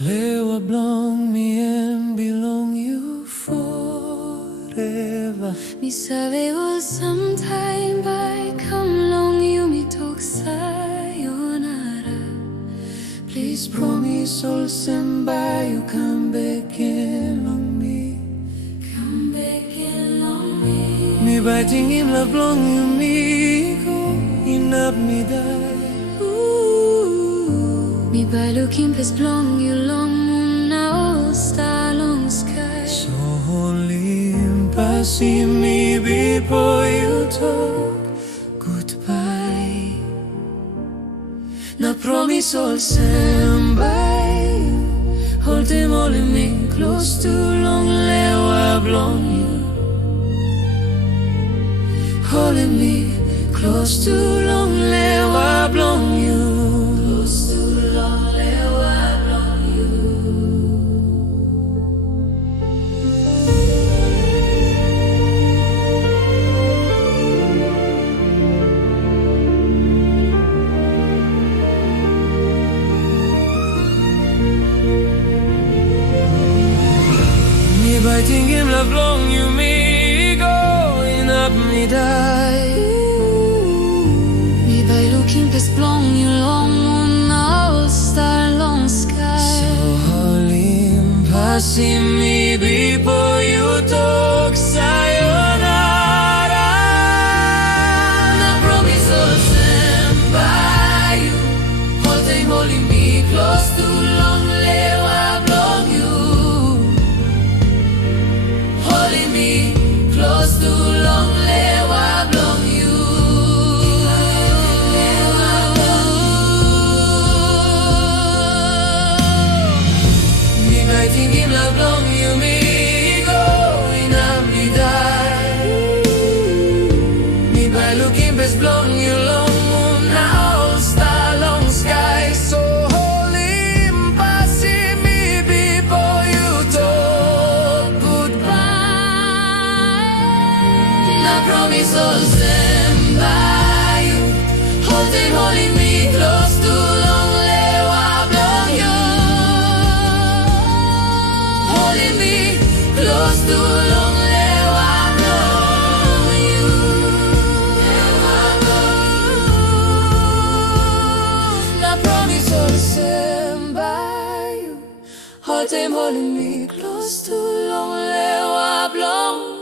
Lewa belong me and belong you forever. Me sabe all sometime by come long you me talk sayonara. Please promise all samba you come back in on me. Come back in on me. Me biting in love long you me go in up me die. Me by looking past long you long moon now star long sky. So holy see me before you talk goodbye. Na promise all stand by. Hold them all in me close to long lewa belong you. Holding me close to long lewa belong you. Close to long lewa belong you. Biting him love long you me going up me die. Me by looking past long you long moon now star long sky. So holy passing me before you talk sayonara. Na promise all stand by you. Hold them holding me close to long lewa belong you. Holding me close to long lewa belong you. Me biting him love long you me going up me die. Me by looking best belong you long moon now star long sky. So holy passing me before you talk goodbye. Na promise all stand by you. Hold them holding me close to long lewa belong you. Holding me close to long lewa belong you. Na promise all stand by you. Hold them holding me close to long lewa belong.